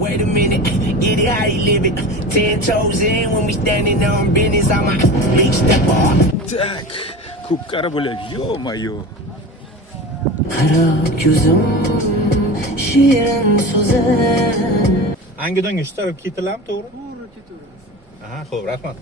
Wait a minute, get it how you live it. 10 toes in when we standing on business. I'm a big stepper. Так, kupkara bo'lak, yo-mayo. Qara ko'zim shirin so'zim. Angidonga shu taraf ketiladimi, to'g'ri? To'g'ri, ketaveramiz. Aha, xo'p, rahmat.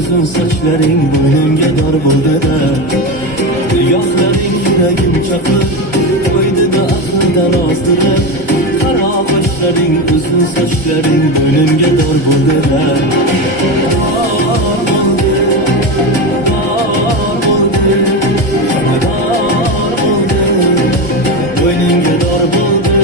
Uzun saçların boynumga dar bo'ldi da Yo'qlaring yuragim chaqib qo'ydi da aqldan ozdirib Qaro qoshlaring uzun sochlaring boynumga dar bo'ldi da boynumga dar bo'ldi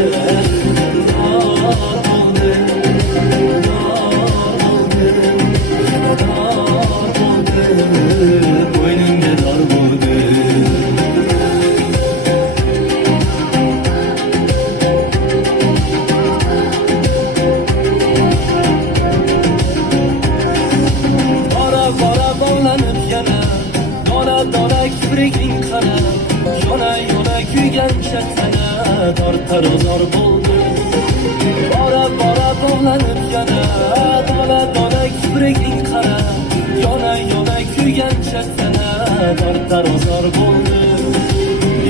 boynumga dar bo'ldi bora bora bog'lanib yana dona dona kipriging qara yona yona kuygancha tana tortar zor bo'ldi bora bora bog'lanib yana dona dona kipriging qara yona yona kuygancha tana tortar zor bo'ldi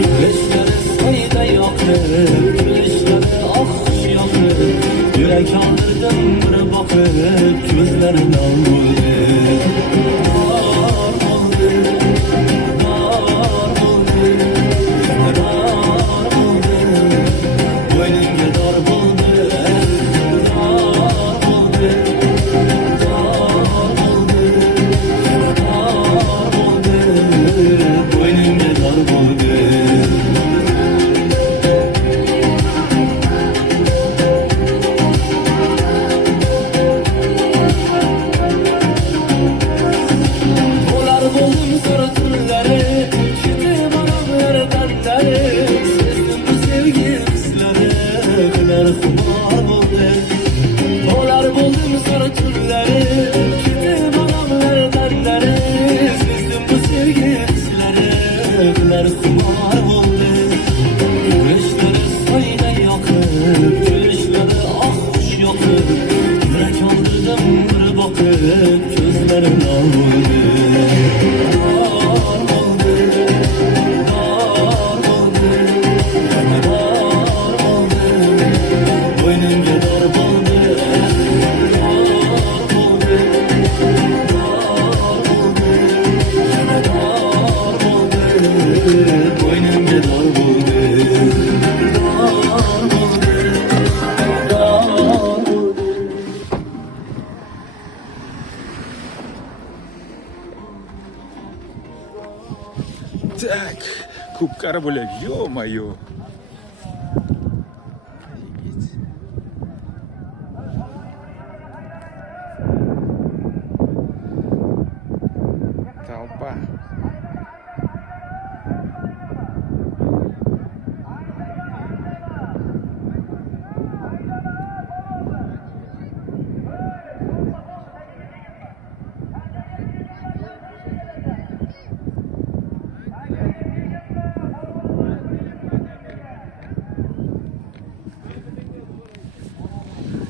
yurashlari soyda yoqib kulishlari oqish yoqib yurak oldirdim bir boqib ko'zlaridan bo'ldi boynumga dor bo'ldi boynumga dor bo'ldi bo'lar bo'ldim so'ra tunlari ketib oramlar bandlari sezdim bu sevgi hislari qilar xumor bo'ldi bo'lar bo'ldim so'ra tunlari ketib oramlar bandlari sezdim bu sevgi hislari qilar xumor bo'ldi yurashlari soyda yoqib kulishlari oqish yoqib yurak oldirdim bir boqib ko'zlaridan bo'ldi dor bo'ldi qara bo'lak, yo-mayo. Толпа.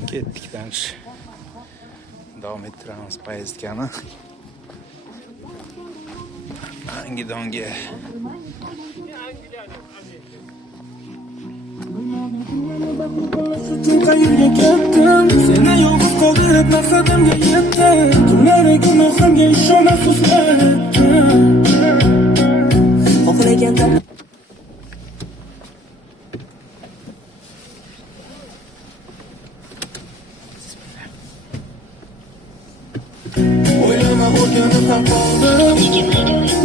Ketdik tanish. Davom ettiramiz poyezdkani. Angidonga. Qayerga ketdim? Seni yolg'iz qoldirib maqsadimga yetdim. Tunlari gunohimga ishona so'zlar. Xohlaganda o'ylama o'rganib ham qoldim.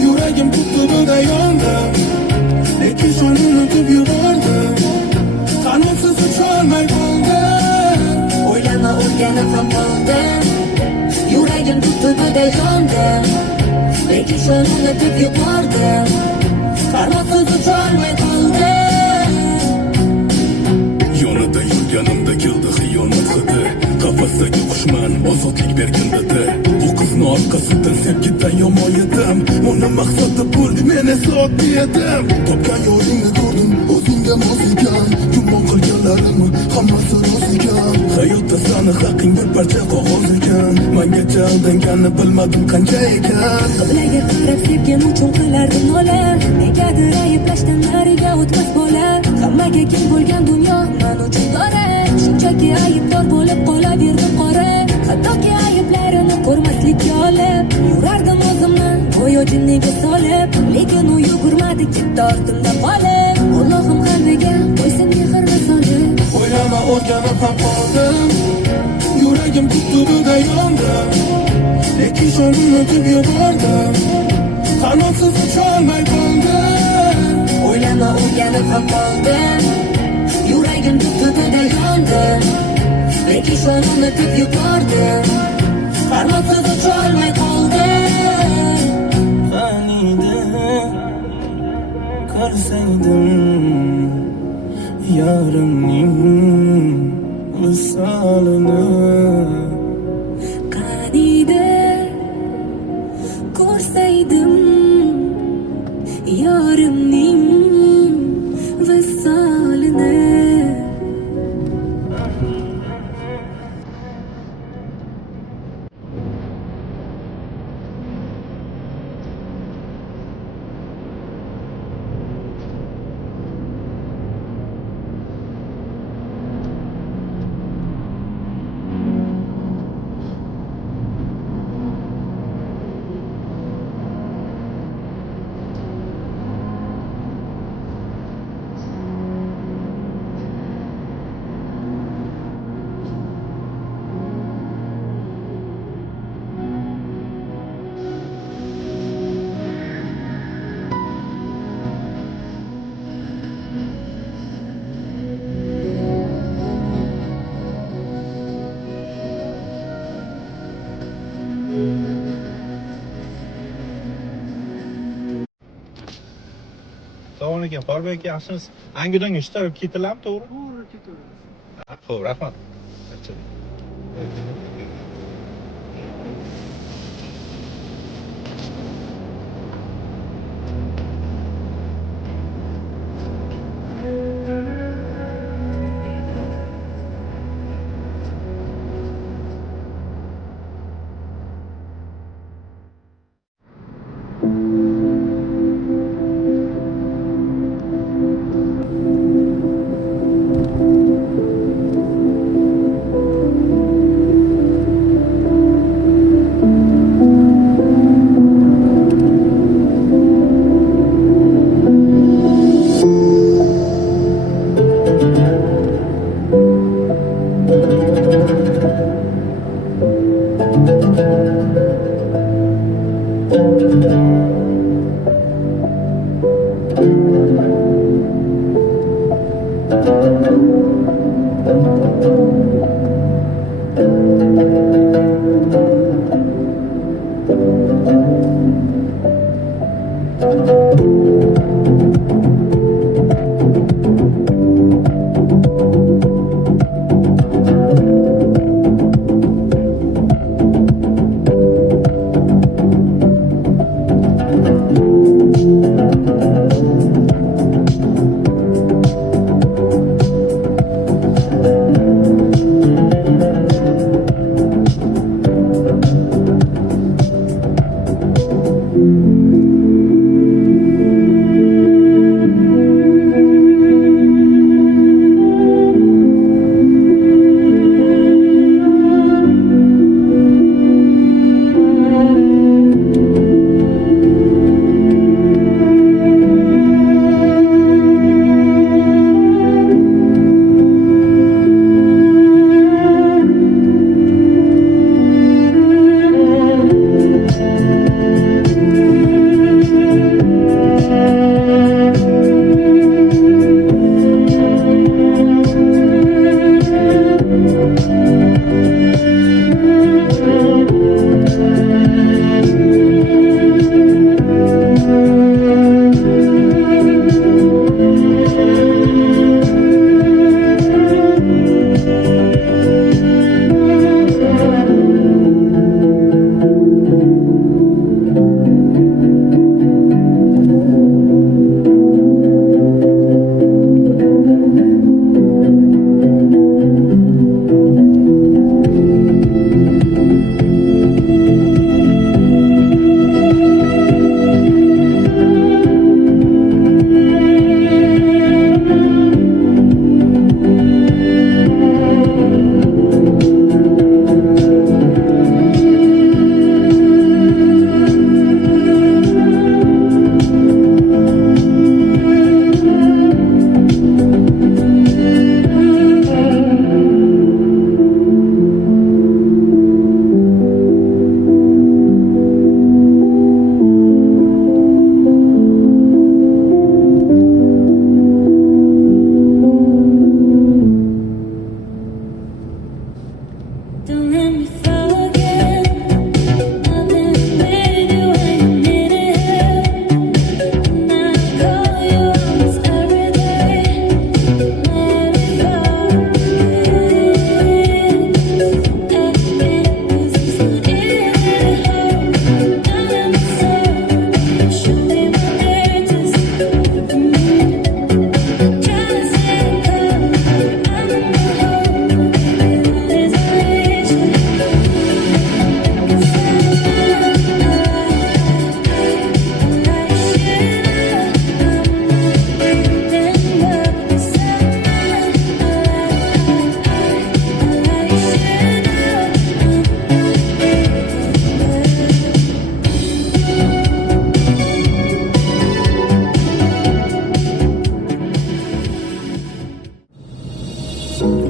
Yuragim tutubida yondim. Lekin shuni unutib yubordim. Qanimsiz ucholmay qoldim. O'ylama o'rganib ham qoldim. Yuragim tutubida yondim. Lekin shuni unutib yubordim. Qanimsiz ucholmay qoldim. Yonida yurganimda keldi xiyonat hidi. Qafasdagi qushman ozodlik bergin dedi. Bu qizni orqasidan sevgidan yomon edim. Uni maqsadi pul, men esa oddiy edim. Topgan yo'lingni ko'rdim, o'zingga mos ekan. Gumon qilganlarimni hammasi rost ekan. Hayotda sani haqing bir parcha qog'oz ekan. Mengacha aldanganni bilmadim qancha ekan. Qiblaga qarab sevgim uchun qilardim nola. Negadir ayblashdan nariga o'tmas bola. Hammaga keng bo'lgan dunyo men uchun dora. Shunchaki aybdor bo'lib qolaverdim qora. Hattoki ayblarini ko'rmaslikka olib yurardim o'zimni go'yo jinniga solib. Lekin u yugurmadi, ketdi ortimda qolib. Allohim qalbiga qo'ysin mehrni solib. O'ylama o'rganib ham qoldim. Yuragim tutubida yondim. Lekin shuni unutib yubordim. Qanotsiz ucholmay qoldim. O'ylama o'rganib ham qoldim. Yuragim tutubida yondim. Lekin shuni unutib yubordim. Qanotsiz ucholmay qoldim. Qaniydi ko'rsaydim yarimning misolini. Qaniydi ko'rsaydim yorimning visolini. Assalomu alaykum. Qorbek aka, yaxshimisiz? Angidonga shu taraf ketiladimi, to'g'ri? To'g'ri ketaverasiz. Xo'p, rahmat.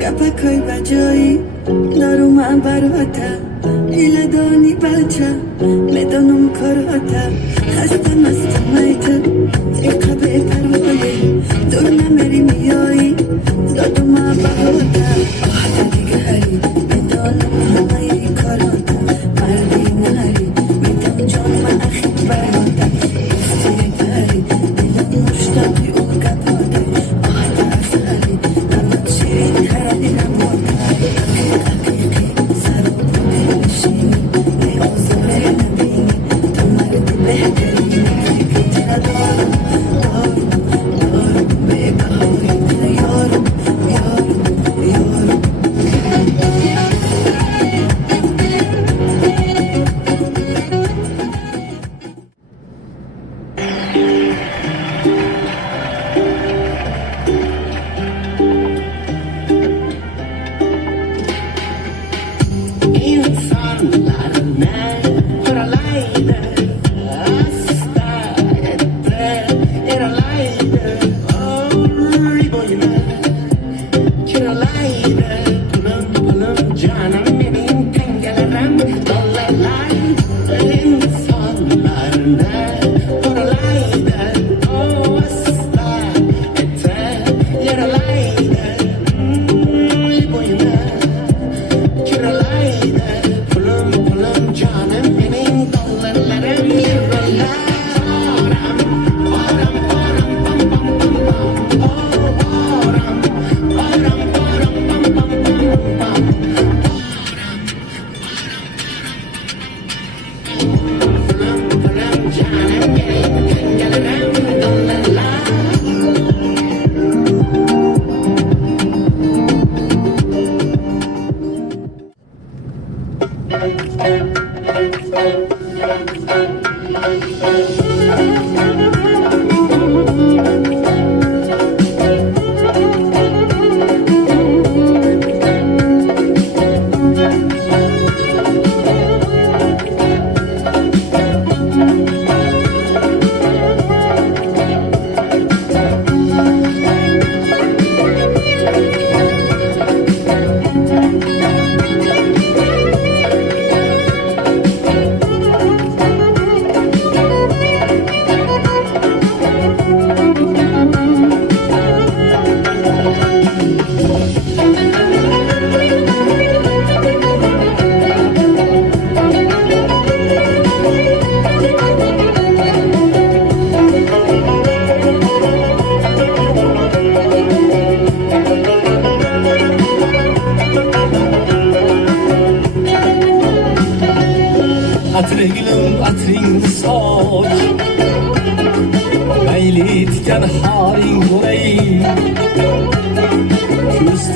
گپکای بجایی دارو من براتا هیله دانی بچه میدانم کاراتا خسته مستم میته یقبه پروایی دور نمیری میایی دادو من براتا آهتا دیگری میدانم همه کاراتا مردی نهری میدم جان من اخیر براتا دوستی بری دلم مشتاقی او گپاده آهتا اصلی نمت شیرین هردی نموتا حقیقی سر و کنی بشینی ای آزاره نبینی تو مردی بهترینی فکرت ندارم دارم به بهای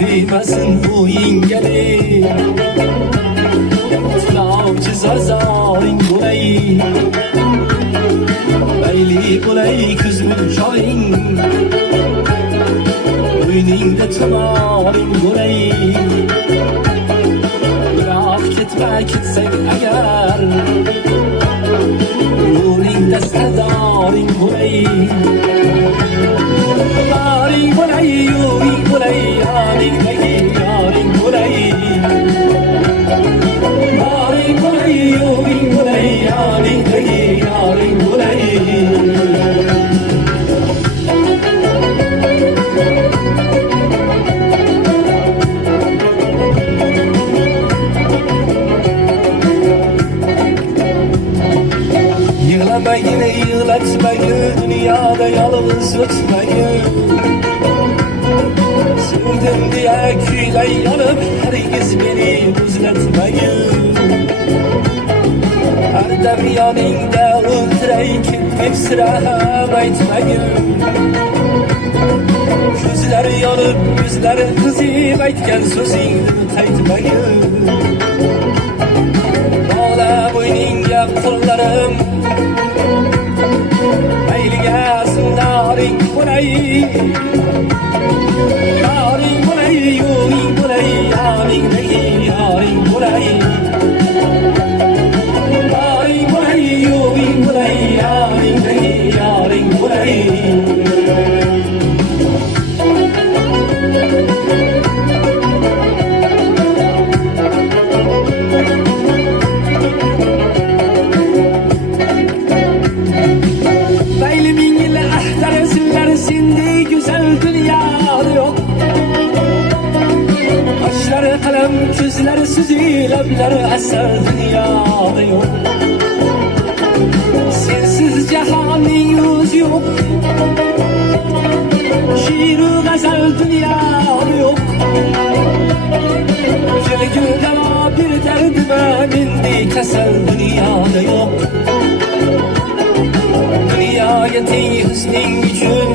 değmesin bu ingeli Tilavcı zarzarin bulay Beyli bulay kızmın şahin Önünde tamarin bulay Bırak ketme ketsen eğer Yo'lingda sardoring bo'lay Yoring bo'lay, yo'ring bo'lay Yoningdagi yoring bo'lay Yoring bo'lay, yo'ring bo'lay Yoningdagi yoring bo'lay Yığlamayın, yığlatmayın, dünyada yalnız tutmayın Sevdim diye küyle yanıp herkes beni üzletmeyin Her dem yanında öldüreyk, hep sıram aytmayın Gözler yanıp, yüzler kızıp aytken sözünü taytmayın Bağla boynunga kollarım Naring bo'lay Naring bo'lay yo'ring bo'lay yoningdagi yoring bo'lay Naring bo'lay yo'ring bo'lay yoningdagi yoring bo'lay Gözleri süzü, labları asar dünyada yok Sensiz cihanın yüzü yok Şiir-i gazel dünyada yok Gül ama bir derdime mindi kesel dünyada yok Dünyaya hüsnün için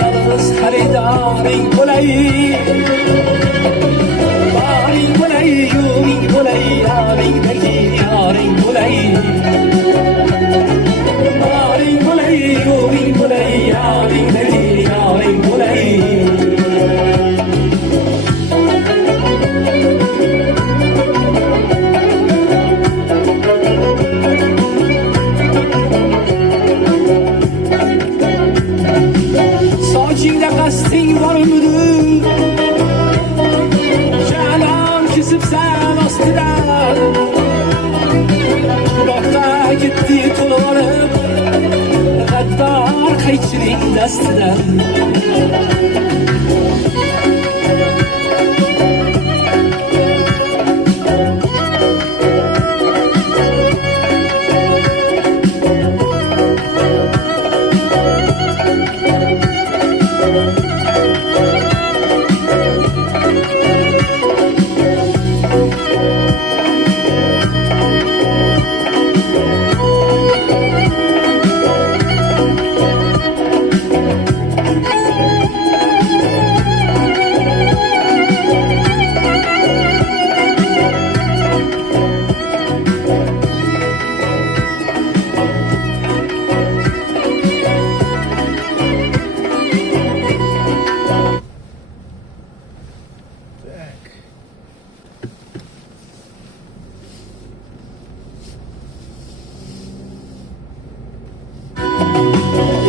Yalnız haridaring bo'lay Yoring bo'lay, yo'ring bo'lay, yoningdagi yoring bo'lay Yoring bo'lay, yo'ring bo'lay, yoningdagi yoring bo'lay Sochingda qasding bormidi Kesipsen ostidan Buloqqa ketdi to'lib G'addor qaychining dastidan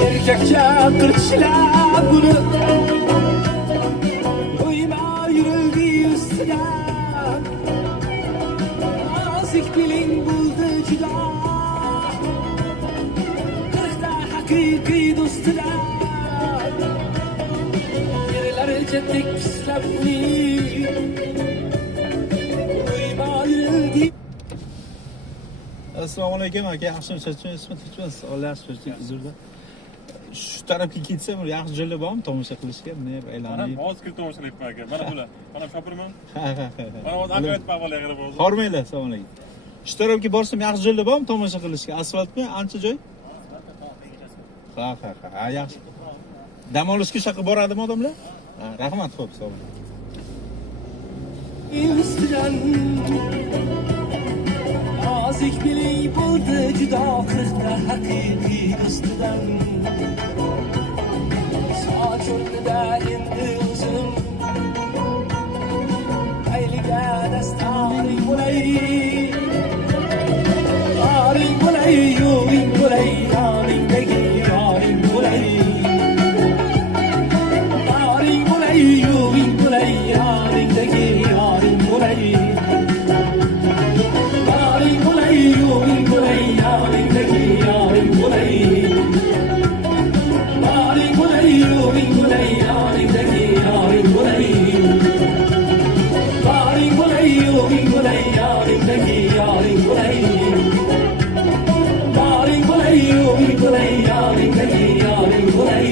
Erkekçe kırçılar bunu Uyma yürüldü üstüne Nazik bilin buldu cüda Kırkta hakiki dostuna Yerlerce tekislep bunu Uyma yürüldü Assalomu alaykum aka, yaxshimi charchamayapsizmi? Tinchmi? Savollar so'zlik uzrda. Shu tarafga ketsam, yaxshi joylar bormi tomosha qilishga? Mana aylanib. Mana hozir tomoshalayapman aka. Mana bular. Mana shopirman. Ha. Mana hozir akayotib avvalga qarab hozir. Hormanglar, assalomu alaykum. Shu tarafga borsam yaxshi joylar bormi tomosha qilishga? Asfaltmi? Ancha joy? Ha, yaxshi. Dam olishga shaqa boradimi odamlar? Rahmat, xo'p, sog' bo'ling. Üstüden Nazik biley buldu juda kırkta hakiki üstüden Saç ortada indi uzun Ayliga dastari bulay Yaring bulay, yoring bulay Yaringdagi yoring bulay Yaring bulay, yoring bulay Yaringdagi yoring bulay Yaring bulay, yoring bulay Yaringdagi yoring bulay Yaring bulay, yoring bulay Yaringdagi yoring bulay Yaring bulay, yoring bulay Yaringdagi yoring bulay Yaring bulay, yoring bulay Yaringdagi yoring bulay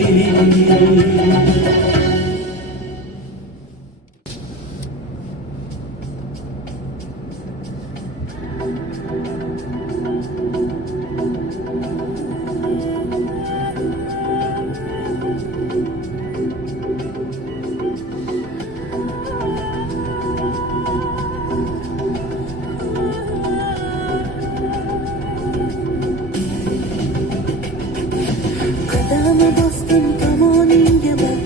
Qadami bosdim tomoningga man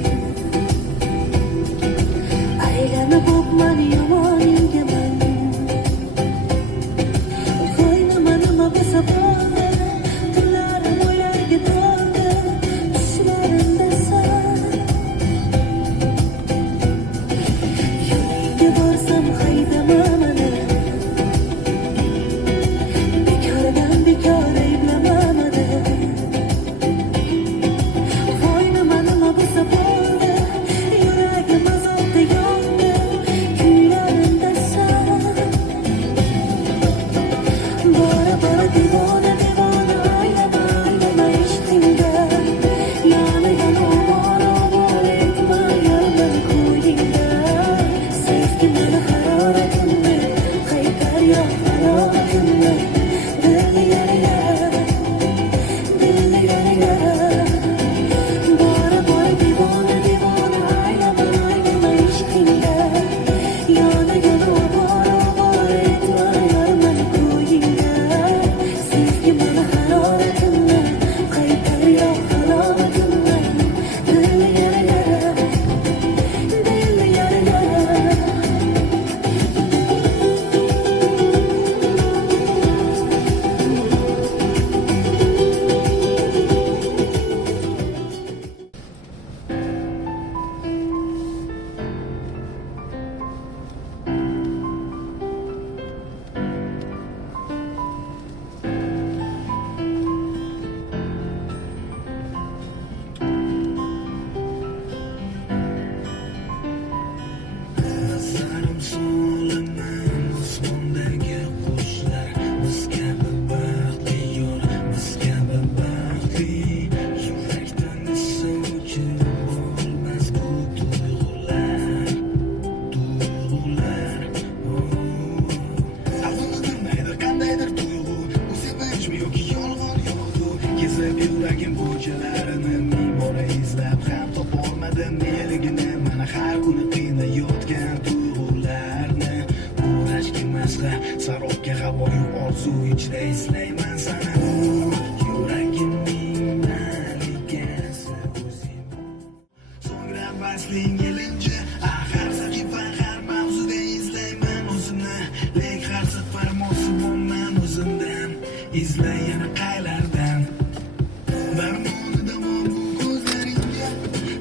Aylanib o'pman yomoningga man Qo'ynima nima bo'lsa bo'ldi Kunlarim o'ylarga to'ldi Tushlarimda san Yo'lingga borsam haydama mani Bekordan bekor ayblama mani Qo'ynima nima bo'lsa bo'ldi Yuragim azobda yondi Kuylarimda san Bora bora divona divona Aylama aylama ishqingda Yana yana obor obor etma Yarmani ko'yingda Sevgi meni haroratimni Qaytar yo'q haroratimni Dilni yarayar Dilni yarayar Bora bora divona divona Aylama aylama ishqingda Yana yana obor obor etma Yarmani ko'yingda Sevgi meni haroratimni Qaytar yo'q haroratimni Dilni yarayar Dilni yarayar Nazarim solaman osmondagi qushlar Biz kabi baxtli yor, biz kabi baxtli Yurakdan sovchi bo'lmas bu tuyg'ular Tuyg'ular Aqlni bilmaydi qandaydir tuyg'u Bu sevinchmi yoki yolg'on yo'g'u Kezib yuragim ko'chalarini ming bora izlab ham topolmadim neligini Mana har kuni qiynayotgan tuyg'ularni Bu rashk emasqa sarobga havoyu orzu ichra eslayman sana Yuragimning malikasi o'zing So'ngra basling yelinchi Har sahifa har mavzuda izlayman o'zimni Lek har safar mosumonman o'zimdan Izlay yana qaylardan Darmoni davom bu ko'zlaringga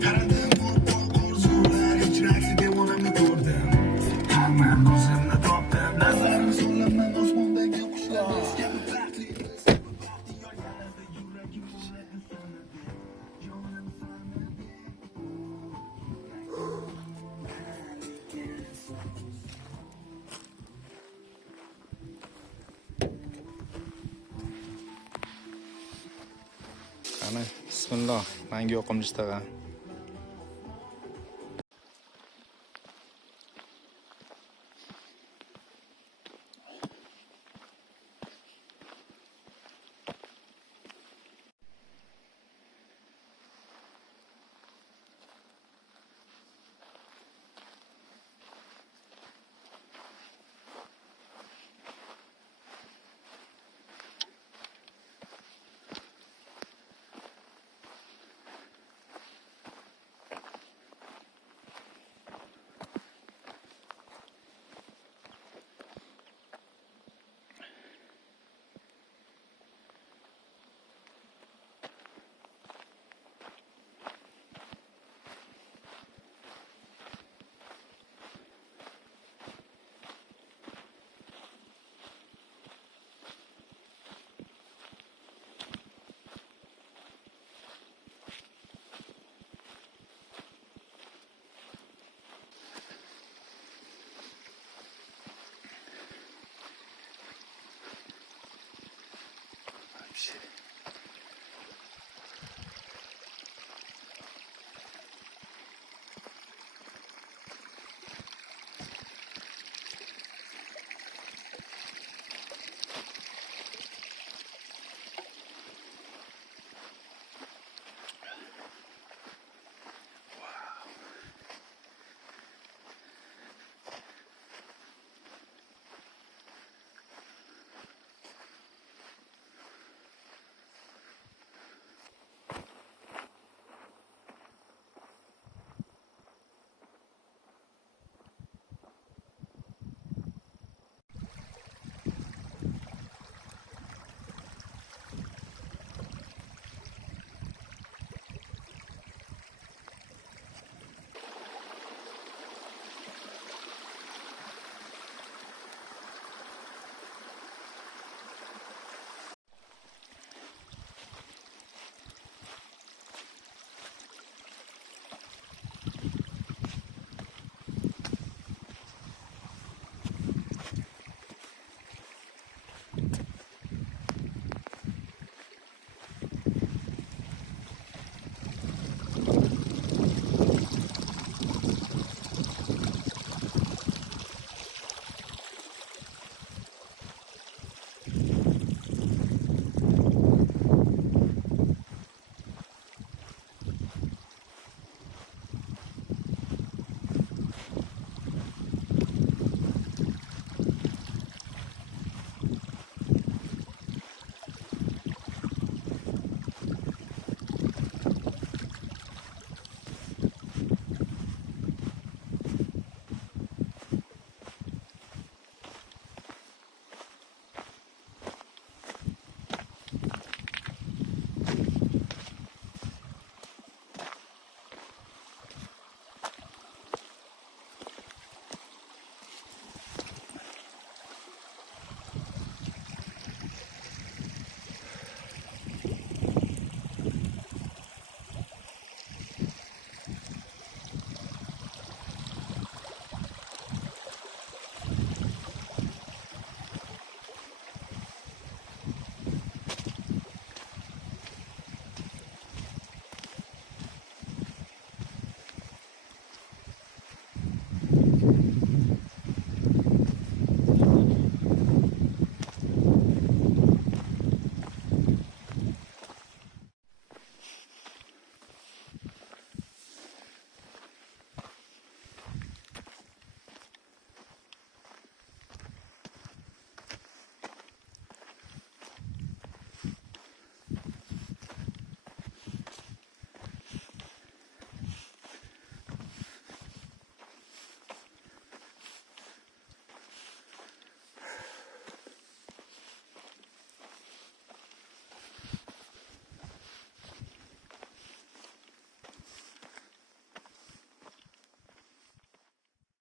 Qaradim oppoq orzular Ichraksi devonamni ko'rdim Hamma o'zimni topdim Nazarim solaman osmondagi qushlar Biz kabi baxtli biz kabi baxtli yorganlarda Yuragim bo'ladi sanadi Jonim sanadi Qani, bismillah. Menga yoqimli ishtag'an.